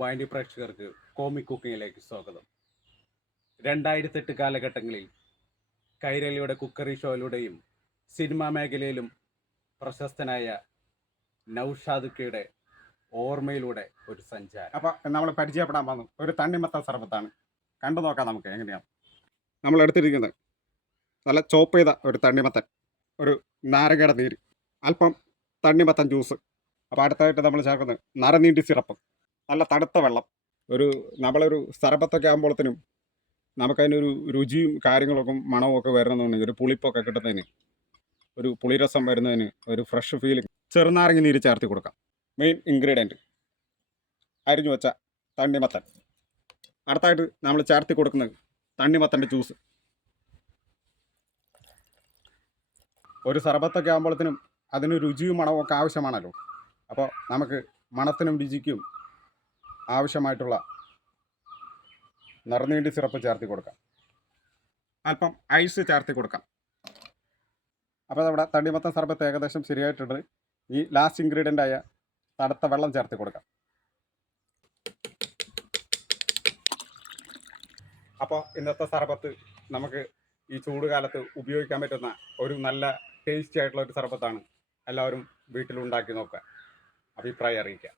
മാന്യ പ്രേക്ഷകർക്ക് കോമിക് കുക്കിങ്ങിലേക്ക് സ്വാഗതം. 2008 കാലഘട്ടങ്ങളിൽ കൈരളിയുടെ കുക്കറി ഷോയിലൂടെയും സിനിമാ മേഖലയിലും പ്രശസ്തനായ നൗഷാദുക്കയുടെ ഓർമ്മയിലൂടെ ഒരു സഞ്ചാരം. അപ്പോൾ നമ്മൾ പരിചയപ്പെടാൻ വന്നു ഒരു തണ്ണിമത്തൻ സർബത്താണ്. കണ്ടു നോക്കാം നമുക്ക് എങ്ങനെയാണ്. നമ്മൾ എടുത്തിരിക്കുന്നത് നല്ല ചോപ്പ് ചെയ്ത ഒരു തണ്ണിമത്തൻ, ഒരു നാരങ്ങയുടെ നീര്, അല്പം തണ്ണിമത്തൻ ജ്യൂസ്. അപ്പോൾ അടുത്തായിട്ട് നമ്മൾ ചേർക്കുന്നത് നരനീണ്ടി സിറപ്പ്, നല്ല തണുത്ത വെള്ളം. നമ്മളൊരു സർബത്തൊക്കെ ആകുമ്പോഴത്തേനും നമുക്കതിനൊരു രുചിയും കാര്യങ്ങളൊക്കെ മണവും ഒക്കെ വരുന്നതുണ്ടെങ്കിൽ, ഒരു പുളിപ്പൊക്കെ കിട്ടുന്നതിന്, ഒരു പുളിരസം വരുന്നതിന്, ഒരു ഫ്രഷ് ഫീലിംഗ്, ചെറുനാരങ്ങ നീര് ചേർത്ത് കൊടുക്കാം. മെയിൻ ഇൻഗ്രീഡിയൻറ്റ് അരിഞ്ഞു വെച്ച തണ്ണിമത്തൻ. അടുത്തായിട്ട് നമ്മൾ ചേർത്ത് കൊടുക്കുന്നത് തണ്ണിമത്തൻ്റെ ജ്യൂസ്. ഒരു സർബത്തൊക്കെ ആകുമ്പോഴത്തേനും അതിന് രുചിയും മണവും ഒക്കെ ആവശ്യമാണല്ലോ. അപ്പോൾ നമുക്ക് മണത്തിനും രുചിക്കും ആവശ്യമായിട്ടുള്ള നറുനീണ്ടി സിറപ്പ് ചേർത്ത് കൊടുക്കാം. അല്പം ഐസ് ചേർത്ത് കൊടുക്കാം. അപ്പോൾ നമ്മുടെ തണ്ണിമത്തൻ സർബത്ത് ഏകദേശം ശരിയായിട്ടുണ്ട്. ഈ ലാസ്റ്റ് ഇൻഗ്രീഡിയൻ്റ് ആയ തണുത്ത വെള്ളം ചേർത്ത് കൊടുക്കാം. അപ്പോൾ ഇന്നത്തെ സർബത്ത് നമുക്ക് ഈ ചൂടുകാലത്ത് ഉപയോഗിക്കാൻ പറ്റുന്ന ഒരു നല്ല ടേസ്റ്റി ആയിട്ടുള്ള ഒരു സർബത്താണ്. എല്ലാവരും വീട്ടിലുണ്ടാക്കി നോക്കുക, അഭിപ്രായം അറിയിക്കുക.